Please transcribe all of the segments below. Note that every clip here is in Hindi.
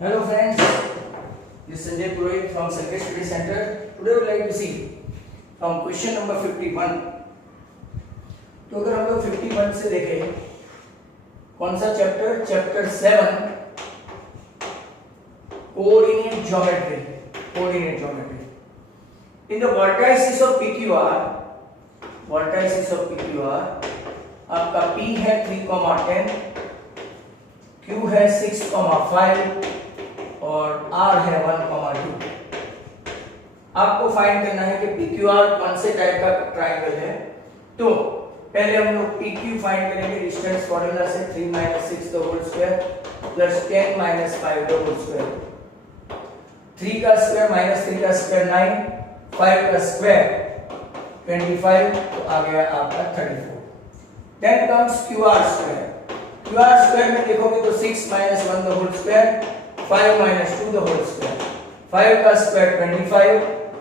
Hello friends, this is Sanjay Purohit from Sanjay Study Center. Today we would like to see from question number 51. तो अगर हम लोग 51 से देखें कौन सा chapter, chapter 7 coordinate geometry. In the vertices of PQR, आपका P है 3,10, Q है 6,5 और R है 1,2. आपको फाइंड करना है कि PQR कौन से टाइप का ट्रायंगल है. तो पहले हम लोग PQ फाइंड करेंगे डिस्टेंस फॉर्मूला से 3 - 6 the whole square plus 10 - 5 the whole square. 3 का स्क्वायर माइनस 3 का स्क्वायर 9, 5 का स्क्वायर 25, तो आ गया आपका 34. Then comes QR square. QR square में देखोगे तो 6 - 1 the whole square, 5 - 2 the whole square, 5 का स्क्वायर 25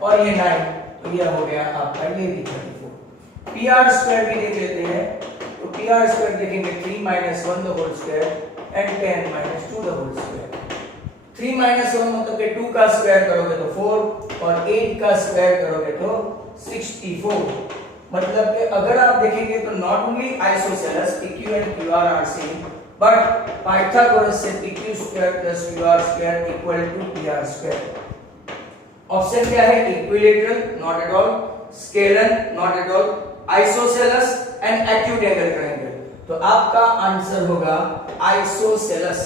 और ये 9, तो ये हो गया आपका ये भी 34. PR स्क्वायर भी देख लेते हैं. तो PR स्क्वायर देखेंगे 3 - 1 the whole square and 10 - 2 the whole square. 3 - 1 मतलब कि 2 का स्क्वायर करोगे तो 4 और 8 का स्क्वायर करोगे तो 64. मतलब कि अगर आप देखेंगे तो not only isosceles PQ and QR are same, but Pythagoras से PQ square plus QR square equal to PR square. Option क्या है? Equilateral not at all, scalene not at all, isosceles and acute angle triangle. तो आपका आंसर होगा आइसोसेलेस.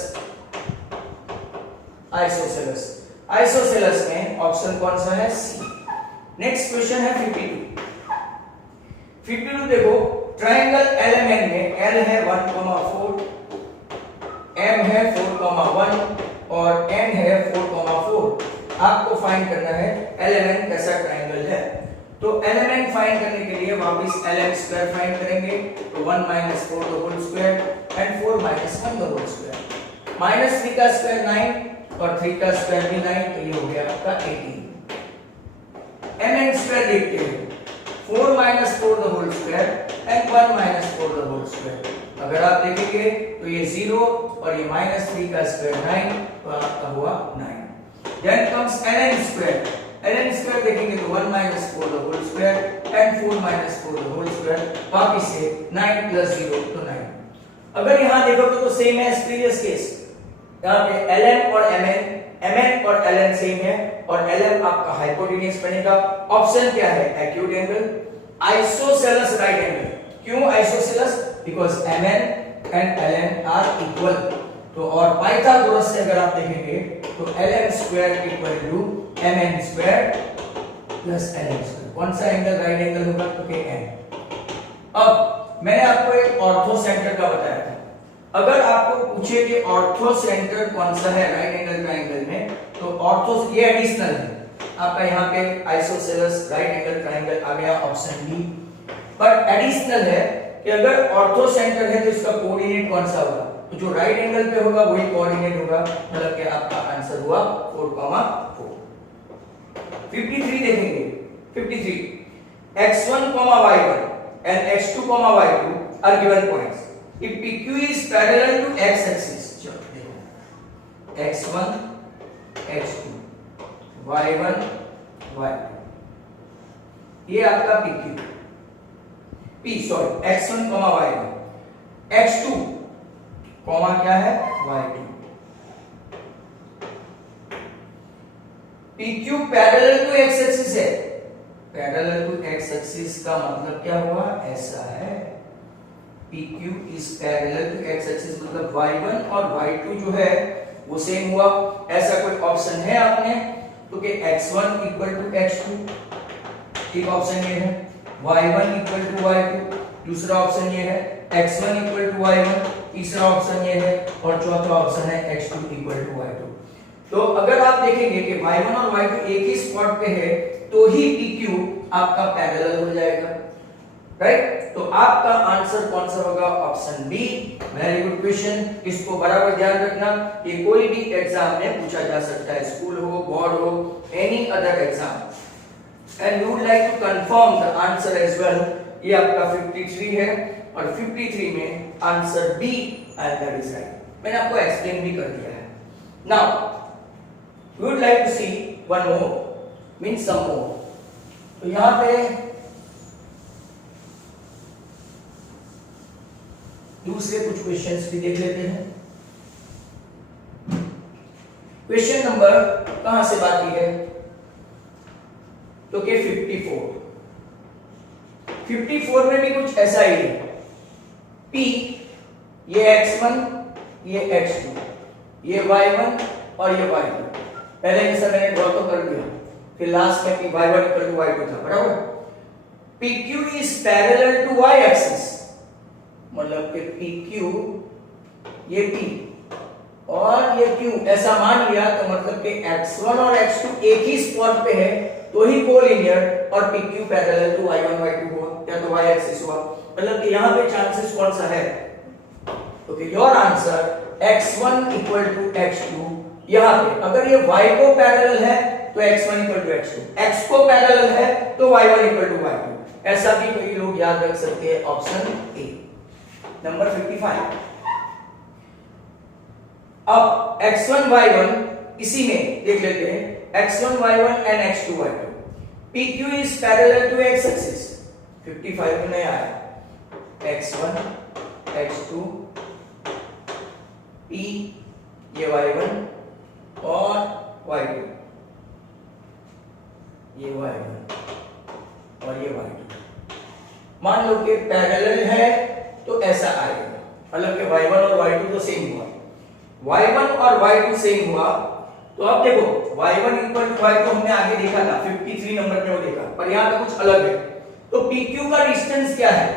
आइसोसेलेस में ऑप्शन कौन सा है? सी. नेक्स्ट क्वेश्चन है 52 देखो. ट्रायंगल LMN में L है 1,4, M है 4,1 और N है 4,4. आपको फाइंड करना है LMN कैसा ट्रायंगल है. तो LMN फाइंड करने के लिए वापस LM स्क्वायर फाइंड करेंगे. तो 1 - 4 the whole square and 4 - 1 the whole square. -3 का स्क्वायर 9 और 3 का स्क्वायर भी 9, तो ये हो गया आपका 18. MN स्क्वायर देखते हैं. 4 - 4 the whole square and 1 - 4 the whole square. अगर आप देखेंगे तो ये 0 और ये -3 का स्क्वायर 9, तो आपका हुआ 9. Then comes LN square. LN square देखेंगे तो 1 - 4 the whole square and 4 - 4 the whole square. वापस से 9 + 0 तो 9. अगर यहां देखोगे तो सेम है एज प्रीवियस केस. यहां पे LM और MN और LN सेम है और LM आपका हाइपोटेन्यूज बनेगा. ऑप्शन क्या है? Acute angle, isosceles right angle. क्यों isosceles? Because MN and LN are equal. तो और पाइथागोरस से अगर आप देखेंगे तो LM square equal to MN square plus LN square. कौन सा एंगल राइट एंगल होगा? तो के N. अब मैंने आपको एक ऑर्थो सेंटर का बताया था. अगर आपको पूछे कि ऑर्थो सेंटर कौन सा है राइट एंगल ट्रायंगल में, तो ऑर्थो ये एडिशनल है आपका. यहाँ पे आइसोसेलेस राइट एंगल ट्रायंगल आ गया ऑप्शन डी. पर एडिशनल है कि अगर ऑर्थो सेंटर है तो इसका कोऑर्डिनेट कौन सा होगा? तो जो राइट एंगल पे होगा वही कोऑर्डिनेट होगा. मतलब कि आपका आंसर हुआ 4,4. 53 देखेंगे. 53 x1, y1 and x2, y2 are given points. If PQ is parallel to x-axis, x1, x2, y1, y2, ये आपका PQ. x1, y1, x2, comma क्या है? y2. PQ parallel to x-axis है. पैरेलल टू x-axis का मतलब क्या हुआ? ऐसा है. PQ is parallel to x-axis मतलब y1 और y2 जो है वो सेम हुआ. ऐसा कोई ऑप्शन है आपने तो कि x1 इक्वल टू x2, ठीक ऑप्शन ये है. y1 इक्वल टू y2, दूसरा ऑप्शन ये है. x1 इक्वल टू y1, तीसरा ऑप्शन ये है. और चौथा ऑप्शन है x2 इक्वल टू y2. तो अगर आप देखेंगे कि y1 और y2 एक ही स्पॉट पे है तो ही PQ आपका पैरेलल हो जाएगा. राइट. तो आपका आंसर कौन सा होगा? Option B. Very good question. इसको बराबर ध्यान रखना. ये कोई भी एग्जाम में पूछा जा सकता है, स्कूल हो, बोर्ड हो, any other exam. And you would like to confirm the answer as well. ये आपका 53 है और 53 में answer B and that is right. मैंने आपको एक्सप्लेन भी कर दिया है. Now we would like to see one more, means some more. तो यहां पे दूसरे कुछ क्वेश्चंस भी देख लेते हैं। क्वेश्चन नंबर कहां से बाकी है, तो के 54 में भी कुछ ऐसा ही है। P ये x1 ये x2 ये y1 और ये y2, पहले जैसा मैंने ड्रॉ तो कर दिया, फिर लास्ट में P y1 equal to y2 था, बराबर। PQ is parallel to y axis, मतलब कि PQ ये P और ये Q ऐसा मान लिया, तो मतलब कि x1 और x2 एक ही स्पॉट पे है, तो ही कोलिनियर, और PQ parallel to y1 y2 हुआ या तो y एक्सिस हुआ, मतलब कि यहां पे चांसेस कौन सा है, okay your answer x1 equal to x2। यहां पे अगर ये y को पैरेलल है तो x1 equal to x2, x को पैरेलल है तो y1 इक्वल टू y2, ऐसा भी कई लोग याद रख सकते हैं। Option A number 55। अब x1 y1 इसी में देख लेते हैं, x1 y1 and x2 y2, PQ is parallel to x axis, 55 में नया आया, x1 x2 P ये y1 और y2 ये y1 और ये y2, मान लो कि पैरेलल है तो ऐसा आएगा, मतलब कि y1 और y2 तो सेम हुआ, y1 और y2 सेम हुआ, तो अब देखो y1 इक्वल टू y2 हमने आगे देखा था 53 नंबर में वो देखा, पर यहां पे कुछ अलग है। तो PQ का डिस्टेंस क्या है,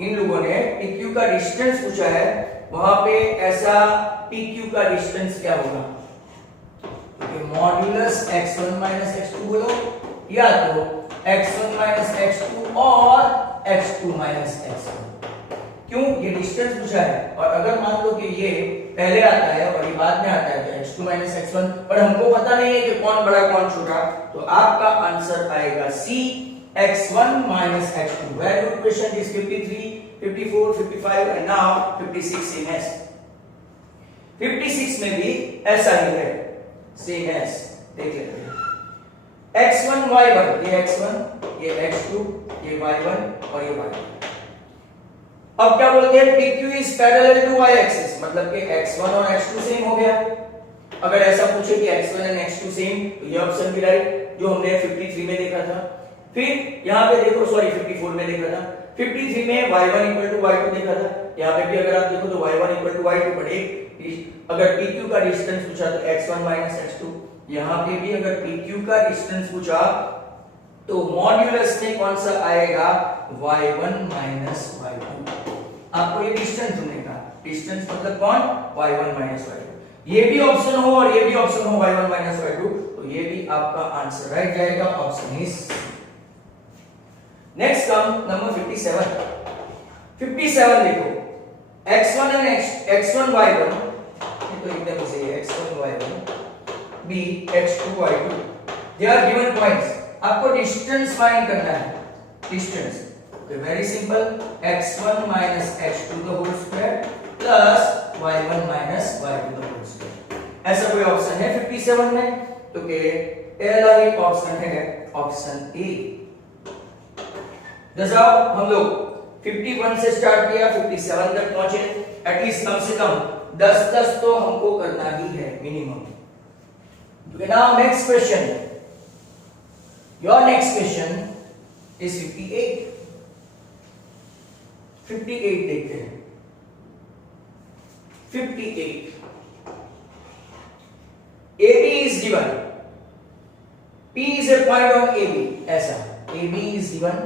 इन लोगों ने PQ का डिस्टेंस पूछा है, वहां पे ऐसा PQ का डिस्टेंस क्या होगा, तो मॉड्यूलस x1 माइनस x2 बोलो, या तो x1 माइनस x2 और x2 माइनस x1। क्यों, ये डिस्टेंस पूछा है, और अगर मान लो कि ये पहले आता है और ये बाद में आता है तो x2 माइनस x1, पर हमको पता नहीं है कि कौन बड़ा कौन छोटा, तो आपका आंसर आएगा C x1 minus x2। Very good question. This 53, 54, 55 and now 56 same as। 56 में भी ऐसा ही है, same as, देख लेते हैं। x1 y1, ये x1 ये x2 ये y1 और ये y2। अब क्या बोलते हैं, PQ is parallel to y axis, मतलब कि x1 और x2 सेम हो गया। अगर ऐसा पूछे कि x1 and x2 सेम, तो ये ऑप्शन भी राइट, जो हमने 53 में देखा था। फिर यहाँ पे देखो, सॉरी 54 में देखा था, 53 में y1 इक्वल टू y2 देखा था, यहाँ पे भी अगर आप देखो तो y1 इक्वल टू y2, पर एक अगर PQ का डिस्टेंस पूछा तो x1 माइनस x2, यहाँ पे भी अगर PQ का डिस्टेंस पूछा तो मॉड्यूलस में कौन सा आएगा, y1 माइनस y2। आपको ये डिस्टेंस ढूंढने का, डिस्टेंस मतलब कौन, y1 माइनस y2। ये भी ऑप्शन हो और ये भी ऑप्शन हो y1 माइनस y2, तो ये भी आपका आंसर राइट जाएगा, option is. Next come number 57। 57 देखो, x1 and x1 y1, ये तो एकदम सही है, x1 y1 b x2 y2, they are given points, आपको डिस्टेंस फाइंड करना है, distance. Okay, very simple, x1 minus x2 the whole square plus y1 minus y2 the whole square। ऐसा कोई ऑप्शन है 57 में, तो के पहला ही ऑप्शन है ऑप्शन ए। जैसा हम लोग 51 से स्टार्ट किया, 57 तक पहुंचे, एटलीस्ट कम से कम 10 तो हमको करना ही है minimum. Now next question, your next question is 58। 58 देखते हैं। 58 AB is given, P is a point on AB, ऐसा AB is given,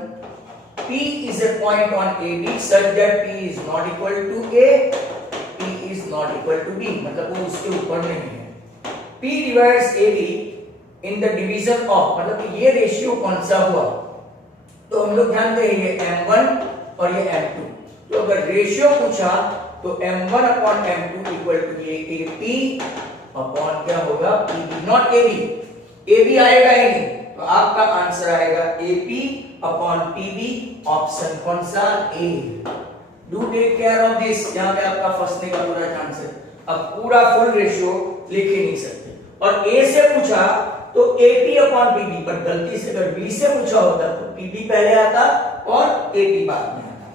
P is a point on AB such that P is not equal to A, P is not equal to B, मतलब वो उसके ऊपर नहीं है। P divides AB in the division of, मतलब कि ये रेशियो कौन सा हुआ, तो हम लोग ध्यान दें ये M1 और ये M2, तो अगर रेशियो पूछा तो M1 upon M2 equal to ये AP अपॉन क्या होगा PB, नॉट AB, AB आएगा ही नहीं, तो आपका आंसर आएगा AP अपॉन PB, ऑप्शन कौन सा, A। Do take care of this, यहां पे आपका फंसने का पूरा चांस है। अब पूरा फुल रेशियो लिख ही नहीं सकते, और ए से पूछा तो AP अपॉन PB, पर गलती से अगर B से पूछा होता तो PB पहले आता और AP बाद में आता।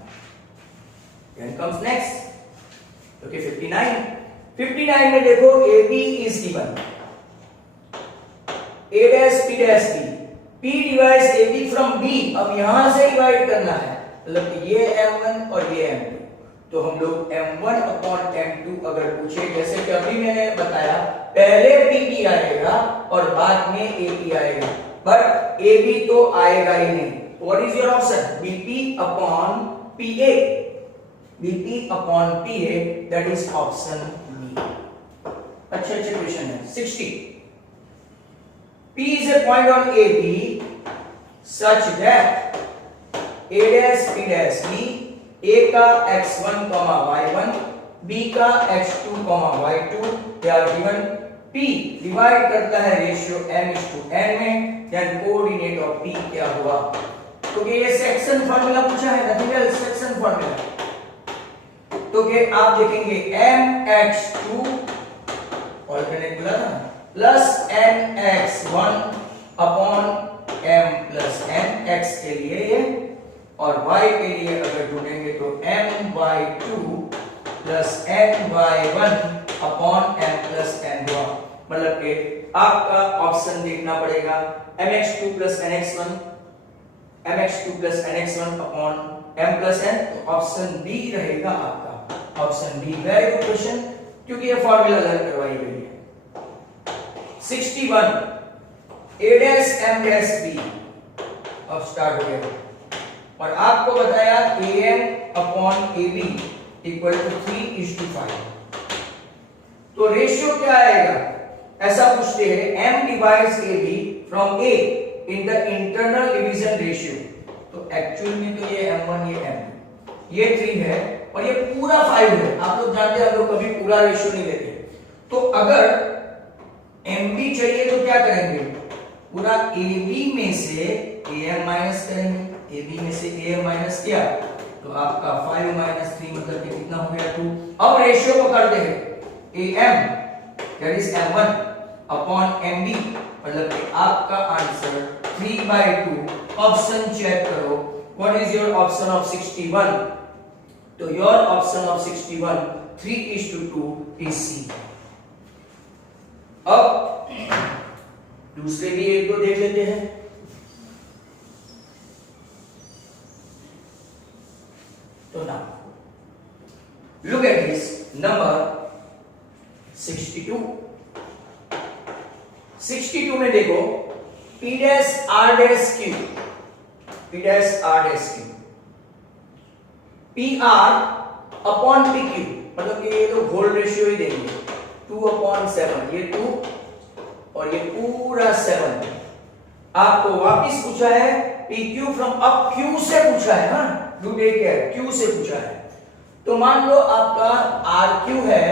Then comes next, okay 59 में देखो AB is given, A dash P dash B, P divides AB from B, अब यहां से डिवाइड करना है, मतलब ये M1 और ये M2, तो हम लोग M1 अपॉन M2 अगर पूछे, जैसे कि अभी मैंने बताया पहले PB आएगा और बाद में AP आएगा, बट AB तो आएगा ही नहीं। What is your option? BP upon PA, BP upon PA, that is option B. अच्छे क्वेश्चन है। 60, P is a point on AB such that A dash P dash B, A का x1, y1, B का x2, y2, they are given। P divide करता है रेशियो m/n में, देन कोऑर्डिनेट ऑफ P क्या हुआ? तो ये सेक्शन फार्मूला पूछा है, नथिंग एल्स, सेक्शन फार्मूला। तो कि आप देखेंगे mx2 ऑल्टरनेट बोला ना plus mx1 upon m plus n, x के लिए ये और y के लिए अगर ढूंढेंगे तो m/2 plus n/1 upon m plus n हुआ। मतलब कि आपका ऑप्शन देखना पड़ेगा mx2 plus nx1, mx2 plus nx1 upon m plus n, तो ऑप्शन बी रहेगा आपका, option B. Very good question, क्योंकि ये फॉर्मूला लर्न करवाई गई है। 61, a dash m dash b, अब स्टार्ट हो गया और आपको बताया am अपॉन ab इक्वल टू 3:5, तो रेशियो क्या आएगा? ऐसा पूछते हैं m divides ab from a in the internal division ratio, तो एक्चुअल में तो ये m1 ये m2 ये 3 है और ये पूरा 5 है। आप लोग जानते हैं हम लोग कभी पूरा रेशियो नहीं लेते, तो अगर mb चाहिए तो क्या करेंगे? पूरा ab में से am माइनस करेंगे, ab में से am माइनस किया तो आपका 5 माइनस 3 मतलब कि कितना हो गया 2। अब रेशियो को कर देंगे am that is m1 upon mb, मतलब कि आपका आंसर 3/2। ऑप्शन चेक करो, what is your option of 61? तो your option of 61 3:2 is C. अब दूसरे भी एक दो देख लेते हैं। तो ना लुक एट दिस नंबर 62। 62 में देखो P dash R dash Q, P dash R dash Q, PR upon PQ, मतलब कि ये तो होल रेशियो ही देंगे 2/7, ये 2 और ये पूरा 7। आपको वापिस पूछा है PQ फ्रॉम, अब Q से पूछा है ना, डू टेक केयर, Q से पूछा है। तो मान लो आपका RQ है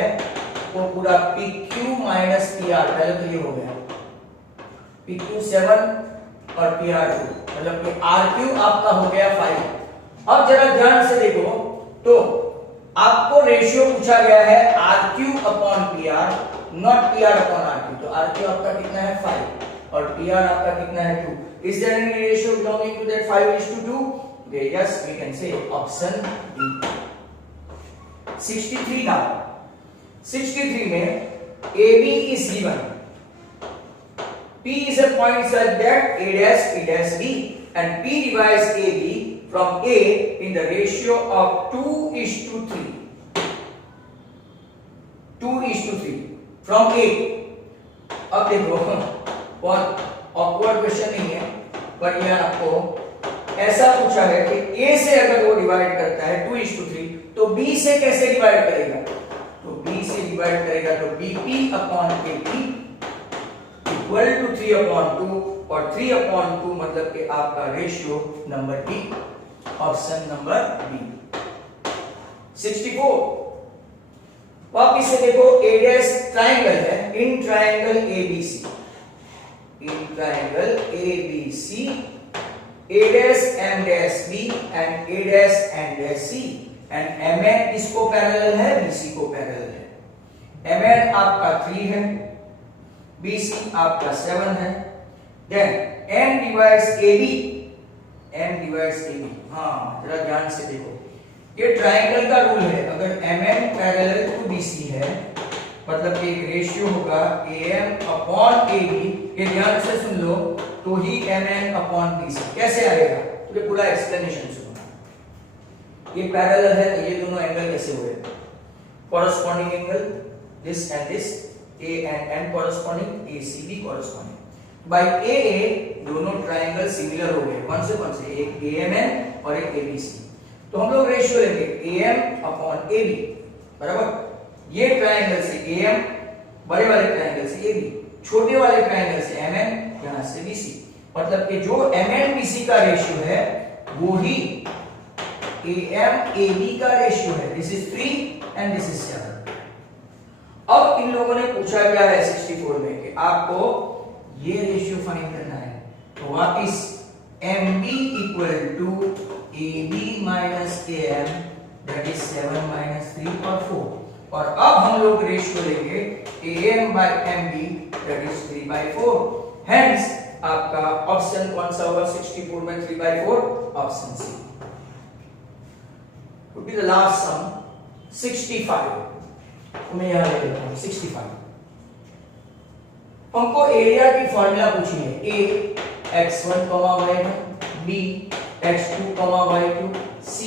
वो पूरा PQ माइनस PR, पहले तो ये हो गया PQ 7 और PR 2, मतलब कि RQ आपका हो गया 5। अब जरा ध्यान से देखो तो आपको रेशियो पूछा गया है RQ upon PR, not PR upon RQ, तो RQ आपका कितना है 5 और PR आपका कितना है 2। Is there any ratio belonging to that 5:2? Okay, yes, we can say option B. 63 now. 63 में AB is given. P is a point such that A dash P dash B and P divides AB from A in the ratio of 2:3. 2:3 from A. अब देखो बहुत awkward question नहीं है, पर यह आपको ऐसा पूछा है कि A से अगर वो डिवाइड करता है 2:3 तो B से कैसे डिवाइड करेगा? तो B से डिवाइड करेगा तो BP upon AP equal to 3/2 और 3/2 मतलब कि आपका ratio number B, option number B। 64 वापिस से देखो A डैश ट्राइंगल है, in triangle ABC, in triangle ABC A dash M dash B and A dash N dash C and MN इसको पैरेलल है, BC को पैरेलल है। MN आपका 3 है, BC आपका 7 है। Then M divides AB, M divides AB, हाँ जरा ध्यान से देखो, ये ट्राइंगल का रूल है, अगर MM पैरेलल टू BC है मतलब कि एक रेशियो होगा AM अपॉन AB, ये ध्यान से सुन लो, तो ही MM अपॉन BC। कैसे आएगा तो पूरा एक्सप्लेनेशन सुनो। ये पैरेलल है तो ये दोनों एंगल कैसे हुए, corresponding angle this and this, A and M corresponding, ACB corresponding, by AA दोनों ट्राइंगल सिमिलर हो गए, कौन से एक AMN और एक ABC। तो हम लोग रेशियो लेंगे AM अपॉन AB बराबर, ये ट्राइंगल से AM, बड़े वाले ट्राइंगल से AB, छोटे वाले ट्राइंगल से MN, यहां से BC, मतलब कि जो MN BC का रेशियो है वो ही AM AB का रेशियो है। This is 3 and this is 7। अब इन लोगों ने पूछा क्या है 64 में कि आपको ये रेशियो फाइंड करना है, तो वापिस MB equal to AB minus AM, that is 7 minus 3 और 4, और अब हम लोग रेशियो लेंगे AM by MB, that is 3 by 4। Hence आपका ऑप्शन कौन सा होगा 64 में 3 by 4, option C would be the last sum 65। मैं यहां ले लेता हूं 65। हमको एरिया की फॉर्मूला पूछी है, A x1, y1, B x2, y2, C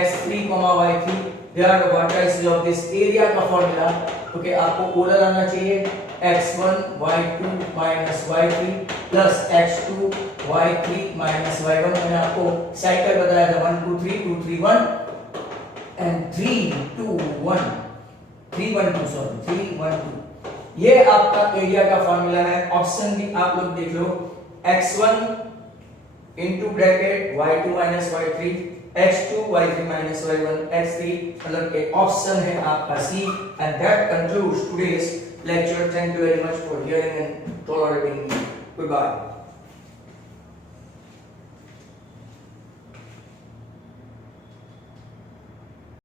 x3, y3, they are the vertices of this area का फॉर्मूला। ओके, आपको पोलर आना चाहिए x1 y2 minus y3 plus x2 y3 minus y1। मैंने आपको साइकिल बताया था 1 2 3 2 3 1 and 3 2 1 3 1 2 सॉरी 3 1 2। ये आपका एरिया का फॉर्मूला है। ऑप्शन भी आप लोग देख लो, x1 into bracket y2 minus y3, x2 y3 minus y1, x3, मतलब के ऑप्शन है आपका C. And that concludes today's lecture. Thank you very much for hearing and tolerating me. Goodbye.